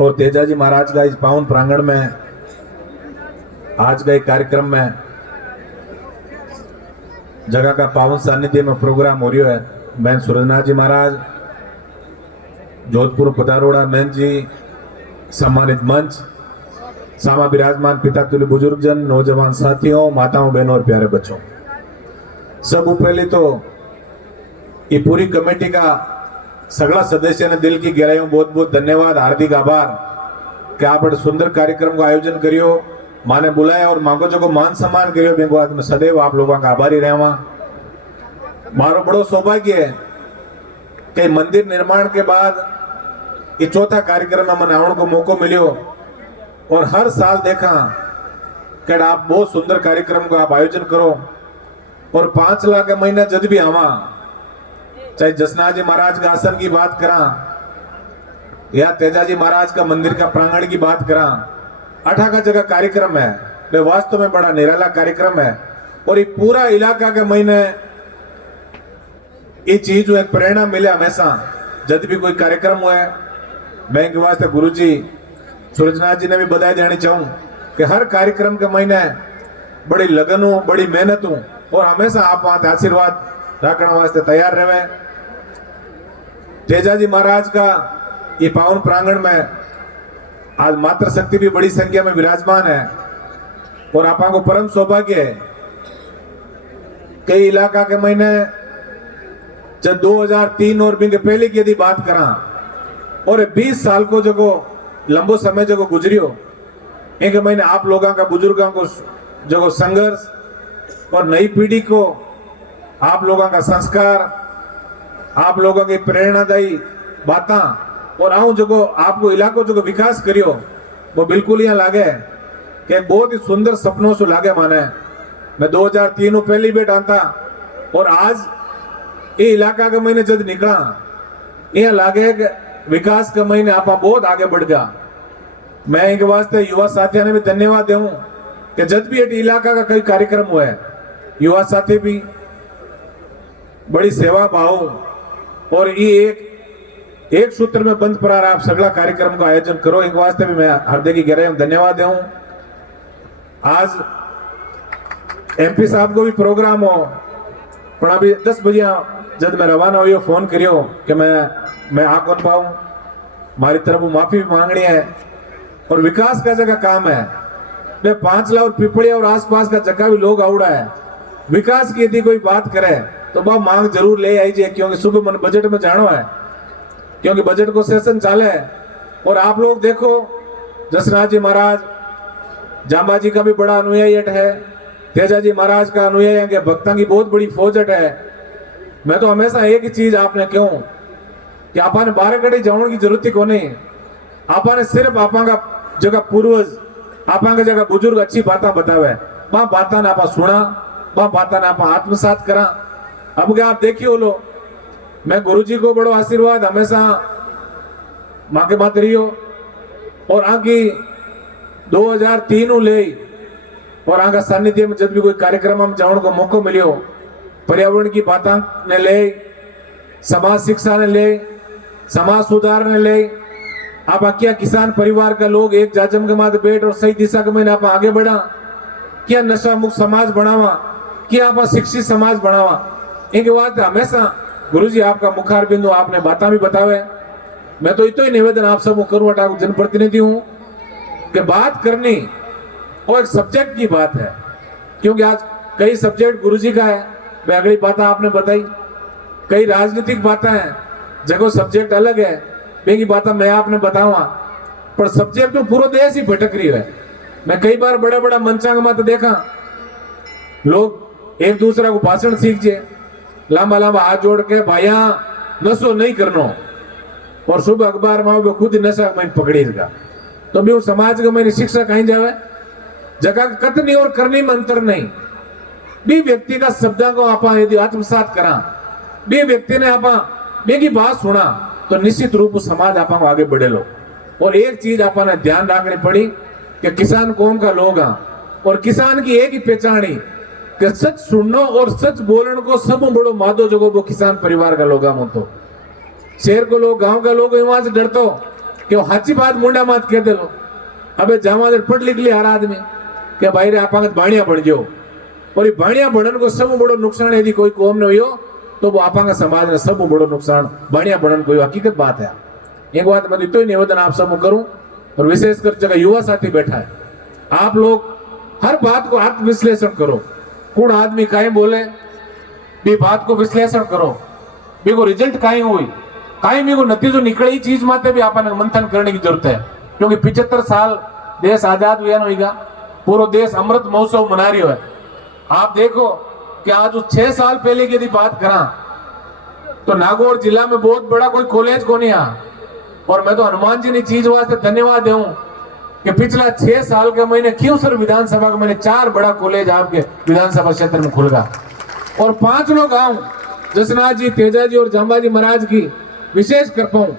और तेजाजी महाराज का इस पावन प्रांगण में आज का एक कार्यक्रम में जगह का पावन सानिध्य में प्रोग्राम हो रही है। बहन सूरजनाथ जी महाराज, जोधपुर पधारोड़ा महंत जी, सम्मानित मंच, सामा विराजमान पिता तुल्य बुजुर्ग जन, नौजवान साथियों, माताओं, बहनों और प्यारे बच्चों, सब पहले तो ये पूरी कमेटी का सगला सदस्य ने दिल की गहराइयों बहुत बहुत धन्यवाद, हार्दिक आभार कि आप बड़े सुंदर कार्यक्रम का आयोजन करियो, माने बुलाया और मांगो जो को मान सम्मान करियो। मैं बात में सदैव आप लोगों का आभारी रहवा। मारो बड़ो सौभाग्य है कि मंदिर निर्माण के बाद ये चौथा कार्यक्रम में मनाने को मौका मिलियो और हर साल देखा कि आप बहुत सुंदर कार्यक्रम को आप आयोजन करो और 5 लाख के महीना जब भी आवा, चाहे जसनाथ जी महाराज का आसन की बात करा या तेजाजी महाराज का मंदिर का प्रांगण की बात करा, 8 का जगह कार्यक्रम है, वे वास्तव में बड़ा निराला कार्यक्रम है। और ये पूरा इलाका के महीने ये चीज जो एक प्रेरणा मिले हमेशा जब भी कोई कार्यक्रम हुआ है। मैं इनके वास्ते गुरु जी सूरजनाथ जी ने भी बधाई देनी चाहूँ कि हर कार्यक्रम के महीने बड़ी लगन हूँ, बड़ी मेहनत हूँ और हमेशा आप वहां आशीर्वाद रखने वास्ते तैयार रहे। तेजाजी महाराज का ये पावन प्रांगण में आज मातृ शक्ति भी बड़ी संख्या में विराजमान है और आपा को परम सौभाग्य है। कई इलाका के महीने जब 2003 और भी पहले की यदि बात करा और 20 साल को जो लंबो समय जो गुजरियो, एक महीने आप लोगों का बुजुर्गों को जो संघर्ष और नई पीढ़ी को आप लोगों का संस्कार, आप लोगों की प्रेरणादायी बातें और आऊं जो आपको इलाको जो विकास करियो वो बिल्कुल यहाँ लागे कि बहुत ही सुंदर सपनों से लागे। माने मैं 2003 में पहली बेट आता और आज ये इलाका के महीने जब निकला यहाँ लागे कि विकास के महीने आप बहुत आगे बढ़ गया। मैं इनके वास्ते युवा साथियों ने भी धन्यवाद दूं कि जब भी ये इलाका का कई कार्यक्रम हुआ है, युवा साथी भी बड़ी सेवा भाव और ये एक सूत्र में बंद पर आप सगला कार्यक्रम का आयोजन करो, इनके वास्ते भी मैं हृदय की गहराई में धन्यवाद दूं। आज एमपी साहब को भी प्रोग्राम हो पर अभी 10 बजे जब मैं रवाना हुई फोन करियो कि मैं आ कौन पाऊं, हमारी तरफ माफी भी मांगनी है और विकास का जगह काम है। मैं 5 लाख और पिपड़िया और आसपास का जगह भी लोग आवड़ा है, विकास की यदि कोई बात करे तो वह मांग जरूर ले आई जाए, क्योंकि सुबह मन बजट में जानो है, क्योंकि बजट को सेशन चाले है। और आप लोग देखो जसनाथ जी महाराज, जांबा जी का भी बड़ा अनुयायी है, तेजाजी महाराज का अनुयायी के भक्तों की बहुत बड़ी फौज है। मैं तो हमेशा एक ही चीज आपने क्यों कि आपा ने 12 कड़ी जाने की जरूरत ही को नहीं, आपा ने सिर्फ आपा का जगह पूर्वज, आपा का जगह बुजुर्ग अच्छी बातें बतावे, वहां बातें आपा सुना, वहां बातें आपा आत्मसात करा। अब क्या आप देखियो लो, मैं गुरुजी को बड़ो आशीर्वाद हमेशा मां के बात रही हो और आगे 2003 ले और आगे सानिध्य में जब भी कोई कार्यक्रम में जाने को मौका मिलियो, पर्यावरण की बातें ने ले, समाज शिक्षा ने ले, समाज सुधार ने ले, आप क्या किसान परिवार का लोग एक जाजम के माथे बैठ और सही दिशा के मैंने आप आगे बढ़ा, क्या नशा मुक्त समाज बनावा, क्या आप शिक्षित समाज बनावा। इनके बाद हमेशा गुरुजी आपका मुखार बिंदु आपने बातें भी बतावे। मैं तो इतो ही निवेदन आप सब करूँ, जनप्रतिनिधि हूँ कि बात करनी और एक सब्जेक्ट की बात है, क्योंकि आज कई सब्जेक्ट गुरुजी का है, वे अगली बातें आपने बताई, कई राजनीतिक बातें हैं, जगह सब्जेक्ट अलग है, वे की बातें मैं आपने बतावा, पर सब्जेक्ट में पूरा देश ही भटक रही है। मैं कई बार बड़ा बड़ा मंचांग में देखा लोग एक दूसरे को भाषण सीख जे, लांबा लांबा हाथ जोड़ के भाइया नशो नहीं करनो, और सुबह अखबार में खुद ही नशा में पकड़ी रखा। तो भी समाज को मेरी शिक्षा कहीं जावे, जगह कतनी और करनी में अंतर नहीं, भी व्यक्ति का शब्द को आप यदि आत्मसात करा, भी व्यक्ति ने आप की बात सुना तो निश्चित रूप समाज आप आगे बढ़े लो। और एक चीज आपने ध्यान रखनी पड़ी कि किसान कौम का लोग और किसान की एक ही पहचानी कि सच सुनना और सच बोलने को सब बड़ो मादो जो वो किसान परिवार का लोग तो शहर को लोग, गांव का लोग वहां से डरतो कि वो हाची बात मुंडा मात कह दे लो अबे जावा पढ़ लिख ली हर आदमी कि भाई रे आप बाणिया बन जाओ और ये बाणिया बनने को सब बड़ो नुकसान यदि कोई कौम ने हो तो वो आपका समाज में सब बड़ो नुकसान बाणिया बनने कोई हकीकत बात है। एक बात मैं तो निवेदन आप सब करूं और विशेषकर जगह युवा साथी बैठा है, आप लोग हर बात को आत्मविश्लेषण करो। कौन आदमी काहे बोले भी बात को विश्लेषण करो, भी को रिजल्ट काहे हुई काहे भी को नतीजो निकले ही चीज माते भी आपने मंथन करने की जरूरत है। क्योंकि 75 साल देश आजाद हुआ होगा, पूरा देश अमृत महोत्सव मना रही है। आप देखो कि आज 6 साल पहले की यदि बात करा तो नागौर जिला में बहुत बड़ा कोई कॉलेज को नहीं आ, और मैं तो हनुमान जी ने चीज वास्ते धन्यवाद दूं कि पिछला 6 साल के महीने क्यों सर विधानसभा के महीने 4 बड़ा कॉलेज आपके विधानसभा क्षेत्र में खुल गया और 5 लोग गांव जसनाथ जी, तेजा जी और जांबाजी महाराज की विशेष कर पाऊं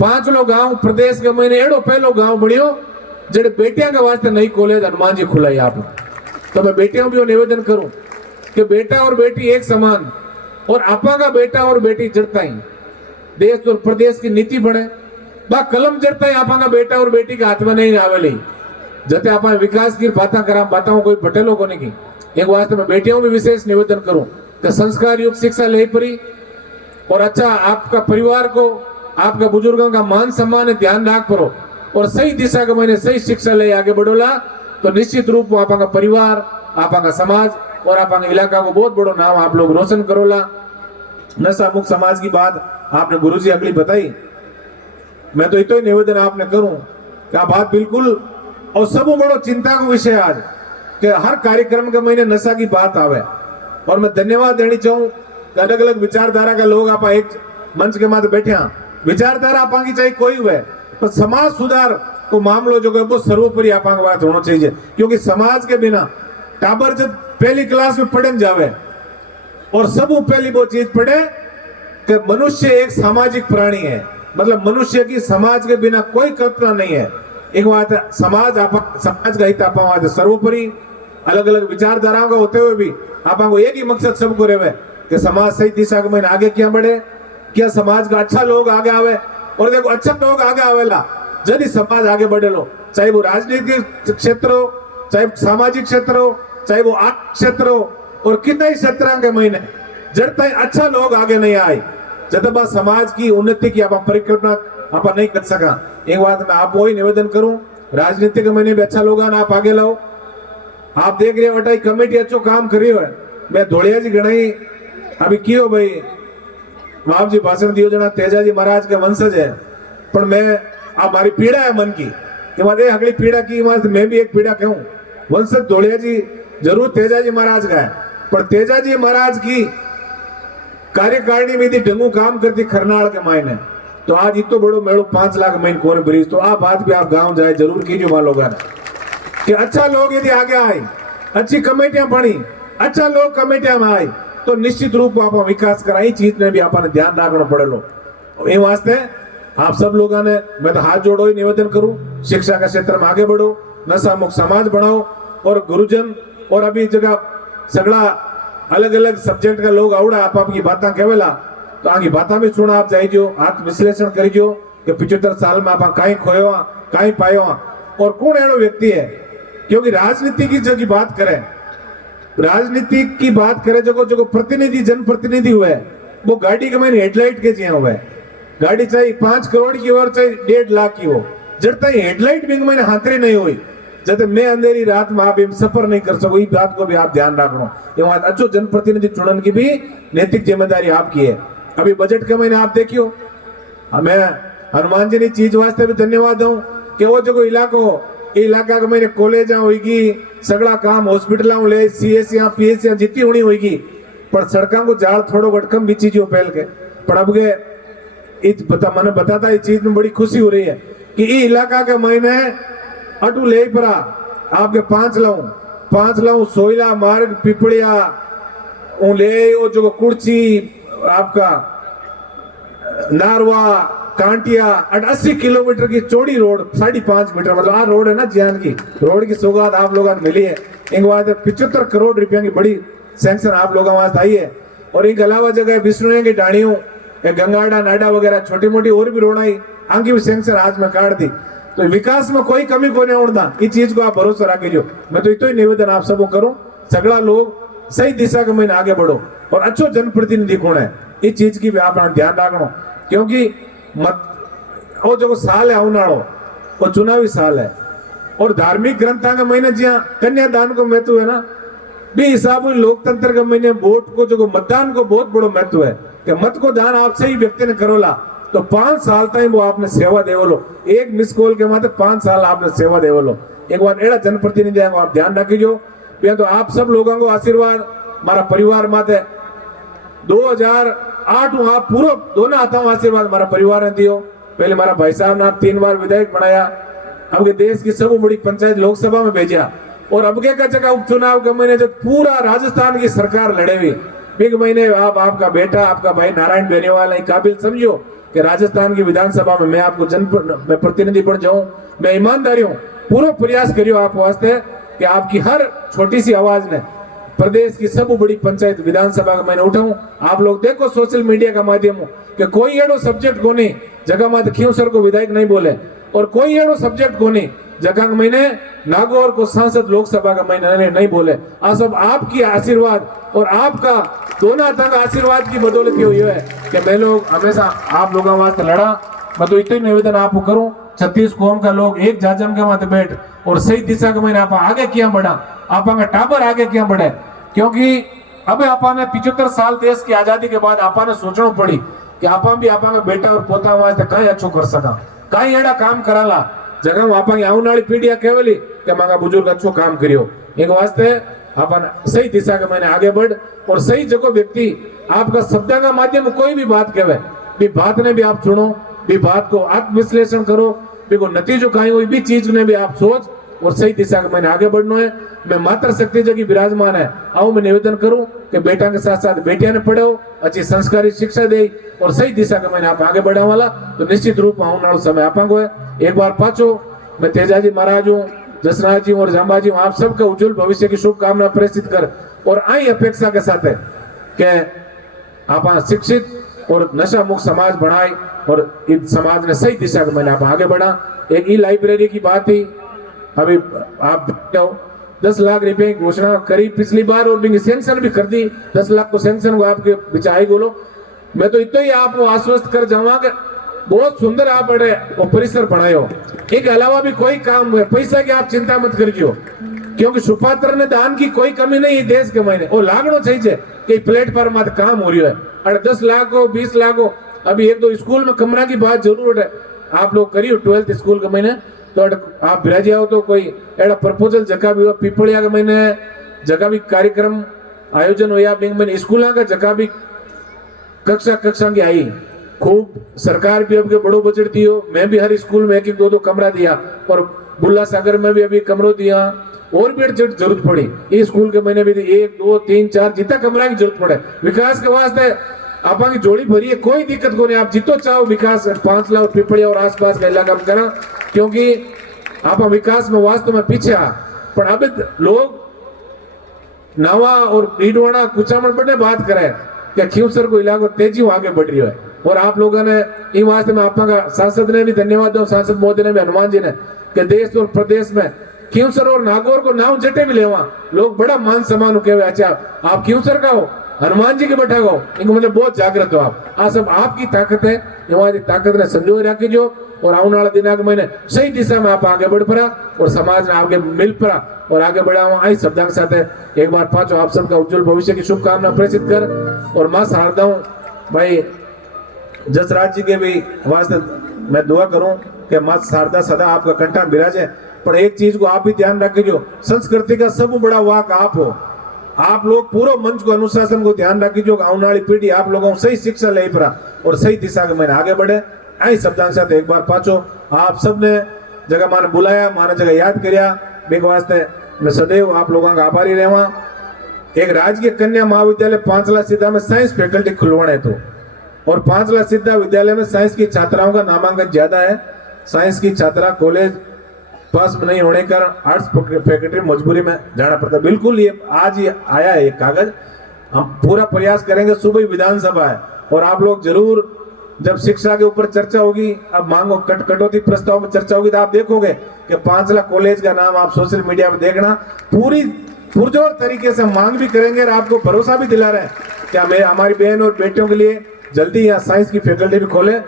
5 लोग गांव प्रदेश के महीने एड़ो पहलो गांव बढ़ियो जेडे बेटिया के वास्ते नई कॉलेज हनुमान जी खुलाई आप। तो मैं बेटियों भी निवेदन करूं कि बेटा और बेटी एक समान और आपा का बेटा और बेटी जड़ता ही देश और प्रदेश की नीति बने बा कलम जड़ता ही आपा का बेटा और बेटी के हाथ में नहीं आवेली जते आप विकास की बातें करा बातों कोई पटेलों को नहीं की। एक वास्ते मैं बेटियों में विशेष निवेदन करूं कि संस्कार युक्त शिक्षा ले परी और अच्छा आपका परिवार को आपका बुजुर्गों का मान सम्मान ध्यान राख परो और सही दिशा के मैंने सही शिक्षा ले आगे बढ़ोला तो निश्चित रूप में आपका परिवार आपका समाज और आपका इलाका को बहुत बड़ो नाम आप लोग रोशन करोला। नशा मुक्त समाज की बात आपने गुरुजी अगली बताई, मैं तो इतो ही निवेदन आपने करूं कि बात बिल्कुल और सब बड़ो चिंता का विषय आज कि हर कार्यक्रम के महीने नशा की बात आवे और मैं धन्यवाद देनी चाहूं कि अलग अलग विचारधारा का लोग आप एक मंच के माथे बैठे विचारधारा आपा की चाहे कोई हुए तो समाज सुधार को मामलो जो वो सर्वोपरि आपा बात होना चाहिए। क्योंकि समाज के बिना टाबर जब पहली क्लास में पढ़ने जावे और सब पहली वो चीज पढ़े कि मनुष्य एक सामाजिक प्राणी है, मतलब मनुष्य की समाज के बिना कोई कल्पना नहीं है। एक बात है समाज का हित आप सर्वोपरि अलग अलग विचारधाराओं का होते हुए भी आपको एक ही मकसद सबको रहे कि समाज सही दिशा के महीने आगे क्या बढ़े, क्या समाज का अच्छा लोग आगे आवे और देखो अच्छा लोग आगे आवेला यदि समाज आगे बढ़े लो, चाहे वो राजनीतिक क्षेत्र हो, चाहे सामाजिक क्षेत्र हो, चाहे वो आर्थिक क्षेत्र हो और कितने ही क्षेत्र के महीने जब तक अच्छा लोग आगे नहीं आए जब समाज की उन्नति की आप परिकल्पना आप नहीं कर सका। एक बात मैं आप वही निवेदन करूं राजनीति के महीने भी अच्छा लोग आप आगे लाओ। आप देख रहे हो कमेटी अच्छो काम करियो है, मैं धोलिया जी गणाई अभी कियो भाई बाप जी भाषण दियो जना तेजा जी महाराज के वंशज है, पर मैं आप हमारी पीड़ा है मन की कि मैं अगली पीड़ा की मैं भी एक पीड़ा कहूं वंशज धोलिया जी जरूर तेजा जी महाराज का है, पर तेजा जी महाराज की कार्यकारिणी में ढंगू काम करती खरनाल के मायने तो आज इतो बड़ो मेड़ो 5 लाख महीने कोने ब्रिज तो आप बात भी आप गांव जाए जरूर कीजिए वहां लोग कि अच्छा लोग यदि आगे आए अच्छी कमेटियां बनी अच्छा लोग कमेटियां में आए तो निश्चित रूप में आप विकास कराई चीज में भी आपने ध्यान रखना पड़े लो। ये वास्ते आप सब लोगों ने मैं तो हाथ जोड़ो ही निवेदन करूं शिक्षा के क्षेत्र में आगे बढ़ो, नशा मुक्त समाज बनाओ और गुरुजन और अभी जगह सगड़ा अलग अलग सब्जेक्ट का लोग आवड़ा आप आपकी बातें कहवेला तो आगे बातें भी सुना आप जाइजो आत्म विश्लेषण करिजो कि 75 साल में आप कहीं खोयो कहीं पायो और कौन एड़ो व्यक्ति है। क्योंकि राजनीति की जगह बात करें राजनीति की बात करें जो प्रतिनिधि जनप्रतिनिधि हुए वो गाड़ी के मैंने हेडलाइट के चाहिए हुए गाड़ी चाहे 5 करोड़ की हो और चाहे 1.5 लाख की हो जब तक हेडलाइट भी मैंने हाथरी नहीं हुई जब मैं अंधेरी रात में आप सफर नहीं कर सको इस बात को भी आप ध्यान रखना। ये बात अच्छो जनप्रतिनिधि चुनने की भी नैतिक जिम्मेदारी आपकी है। अभी बजट के महीने आप देखियो मैं हनुमान जी ने चीज वास्ते भी धन्यवाद दूं कि वो जो इलाका के मैंने कॉलेज होगी सगड़ा काम हॉस्पिटल ले सीएससी पीएससी जितनी होनी होगी पर सड़कों को जाल थोड़ो कम बिची जो पहल के पर अब मैंने बताता इस चीज में बड़ी खुशी हो रही है कि ये इलाका के महीने अटू ले परा आपके 5 लाऊं सोयला मार्ग पिपड़िया ले वो जो कुर्ची आपका नारवा कांटिया 80 किलोमीटर की चौड़ी रोड 5.5 मीटर मतलब आ रोड है ना जियान की रोड की सौगात आप लोगों ने मिली है। एक बात 75 करोड़ रुपया की बड़ी सैंक्शन आप लोगों वास्ते आई है और इनके अलावा जगह विष्णु की डाणियों ये गंगाड़ा नाडा वगैरह छोटी मोटी और भी रोड़ाई आंगी भी सेंसर आज में काट दी। तो विकास में कोई कमी को नहीं उड़ता, इस चीज को आप भरोसा रखियो। मैं तो इतो ही निवेदन आप सबको करूं, सगड़ा लोग सही दिशा के महीने आगे बढ़ो और अच्छो जनप्रतिनिधि कौन है इस चीज की भी आप ध्यान रखना, क्योंकि वो जो साल है उनाड़ो वो चुनावी साल है और धार्मिक ग्रंथा के महीने जहाँ कन्यादान को महत्व है ना, भी हिसाब लोकतंत्र के महीने वोट को जो मतदान को बहुत बड़ो महत्व है कि मत को दान आपसे ही व्यक्ति ने करोला तो 5 साल तक वो आपने सेवा देवलो, एक मिस कॉल के माते 5 साल आपने सेवा देवलो। एक बार एड़ा जनप्रतिनिधि को आप ध्यान रखियो। तो आप सब लोगों को आशीर्वाद मारा परिवार माते 2008 आप पूरा दोनों आता हूँ आशीर्वाद मारा परिवार ने दियो। पहले मारा भाई साहब ने आप 3 बार विधायक बनाया, अब के देश की सब बड़ी पंचायत लोकसभा में भेजा और अब के का जगह उपचुनाव के महीने जब पूरा राजस्थान की सरकार लड़े हुई बिग महीने आपका बेटा आपका भाई नारायण बेनीवाल है काबिल समझो कि राजस्थान की विधानसभा में मैं आपको मैं प्रतिनिधि बन जाऊं। मैं ईमानदारी हूं, पूरा प्रयास करियो आप वास्ते कि आपकी हर छोटी सी आवाज ने प्रदेश की सब बड़ी पंचायत विधानसभा का मैंने उठाऊं। आप लोग देखो सोशल मीडिया का माध्यम कि कोई एडो सब्जेक्ट को नहीं जगह मत क्यों सर को विधायक नहीं बोले और कोई एडो सब्जेक्ट को नहीं जगह महीने नागौर को सांसद लोकसभा का महीने नहीं बोले। आ सब आपकी आशीर्वाद और आपका दोनों तक आशीर्वाद की बदौलत हुई है कि मैं लोग हमेशा आप लोगों वास्ते लड़ा। मैं तो इतने निवेदन आपको करूं 36 कौम का लोग एक जाजम के माथे बैठ और सही दिशा के महीने आप आगे किया बढ़ा, आप टाबर आगे किया बढ़े, क्योंकि अब आपने 75 साल देश की आजादी के बाद आपने सोचना पड़ी कि आप भी आपका बेटा और पोता वास्ते कहीं अच्छो कर सका, कहीं एड़ा काम कराला जगह आप आने वाली पीढ़िया केवली कि मांगा बुजुर्ग अच्छो काम करियो। एक वास्ते अपन सही दिशा के मैंने आगे बढ़ और सही जगह व्यक्ति आपका शब्द का माध्यम कोई भी बात कहे भी बात ने भी आप सुनो, भी बात को आत्म विश्लेषण करो, भी को नतीजों कहीं हुई भी चीज ने भी आप सोच और सही दिशा के मैंने आगे बढ़ना है। मैं मात्र शक्ति जगह विराजमान है आओ मैं निवेदन करूं कि बेटा के साथ साथ बेटिया ने पढ़ो अच्छी संस्कारी शिक्षा दे और सही दिशा के मैंने आप आगे बढ़ा वाला तो निश्चित रूप में आने समय आपको है। एक बार पाछो मैं तेजाजी महाराज हूँ, जसराज जी और जांबा जी आप सबका उज्जवल भविष्य की शुभकामना प्रेषित कर और आई अपेक्षा के साथ है कि आप शिक्षित और नशा मुक्त समाज बनाए और इस समाज ने सही दिशा के मैंने आप आगे बढ़ा। एक ई लाइब्रेरी की बात थी, अभी आप 10 लाख रुपए की घोषणा करी पिछली बार और सैंक्शन भी कर दी, 10 लाख को सैंक्शन को आपके बिचाई बोलो। मैं तो इतना ही आपको आश्वस्त कर जाऊंगा कि बहुत सुंदर आप वो परिसर बनाए हो। एक अलावा भी कोई काम है पैसा की आप चिंता मत करियो, क्योंकि सुपात्र ने दान की कोई कमी नहीं है देश के महीने और लागणो चाहिए कि प्लेटफॉर्म मत काम हो रही है। अरे 10 लाख हो 20 लाख हो, अभी 1-2 स्कूल में कमरा की बात जरूर है, आप लोग करियो 12th स्कूल के महीने तो आप बिराजी आओ तो कोई एड़ा प्रपोजल जगह भी हो पीपलिया के महीने जगह भी कार्यक्रम आयोजन हो या बिंग स्कूल का जगह भी कक्षा की आई खूब सरकार भी अब के बड़ो बजट दियो। मैं भी हर स्कूल में 1-1 2-2 कमरा दिया और बुल्ला सागर में भी अभी कमरों दिया और भी जरूरत पड़ी इस स्कूल के महीने भी 1 2 3 4 जितना कमरा की जरूरत पड़े विकास के वास्ते आपा की जोड़ी भरी है, कोई दिक्कत को नहीं। आप जितो चाहो विकास 5 लाख पिपड़िया और आसपास का इलाका में करा, क्योंकि आप विकास में वास्तव में पीछे आ पर अब लोग नवा और ईडवाड़ा कुचामण बने बात करे कि खींवसर को इलाको तेजी आगे बढ़ रही है और आप लोगों ने इन वास्ते में आपका सांसद ने भी धन्यवाद दो, सांसद मोदी ने भी हनुमान जी ने कि देश और प्रदेश में खींवसर और नागौर को नाव जटे भी लेवा लोग बड़ा मान सम्मान के अच्छा आप खींवसर का हो हनुमान जी के बैठा हो इनको मतलब बहुत जागृत हो आप आ सब आपकी ताकत है, हमारी ताकत ने संजोए रखी जो और आने वाला दिन महीने सही दिशा में आप आगे बढ़ पड़ा और समाज ने आगे मिल पड़ा और आगे बढ़ा हुआ आई शब्द के साथ एक बार पांचों आप सबका उज्जवल भविष्य की शुभकामना प्रेषित कर और मां शारदा हूं भाई जसराज जी के भी वास्ते मैं दुआ करूं कि मां शारदा सदा आपका कंठा बिराजे। पर एक चीज को आप भी ध्यान रखिए, संस्कृति का सब बड़ा वाक आप हो, आप लोग पूरा मंच को अनुशासन को ध्यान रखिए, आने वाली पीढ़ी आप लोगों को सही शिक्षा ले पड़ा और सही दिशा के मैंने आगे बढ़े। आई शब्दां के साथ एक बार पाचो आप सबने जगह माने बुलाया माने जगह याद करिया मेरे वास्ते मैं सदैव आप लोगों का आभारी रहवा। एक राजकीय कन्या महाविद्यालय पांचला सीधा में साइंस फैकल्टी खुलवाने तो और पांचला सीधा विद्यालय में साइंस की छात्राओं का नामांकन ज्यादा है, साइंस की छात्रा कॉलेज पास में नहीं होने के कारण आर्ट्स फैकल्टी मजबूरी में जाना पड़ता। बिल्कुल ये आज ही आया है एक कागज, हम पूरा प्रयास करेंगे। सुबह विधानसभा है और आप लोग जरूर, जब शिक्षा के ऊपर चर्चा होगी, अब मांगो कटौती प्रस्ताव में चर्चा होगी, तो आप देखोगे कि 5 लाख कॉलेज का नाम आप सोशल मीडिया पे देखना, पूरी पुरजोर तरीके से मांग भी करेंगे और आपको भरोसा भी दिला रहे हैं कि हमें हमारी बहन और बेटियों के लिए जल्दी यहाँ साइंस की फैकल्टी भी खोले,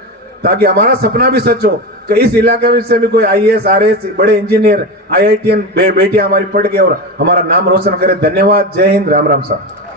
ताकि हमारा सपना भी सच हो कि इस इलाके में से भी कोई IAS RAS बड़े इंजीनियर IITian बेटियां हमारी पढ़ के और हमारा नाम रोशन करे। धन्यवाद। जय हिंद। राम राम साहब।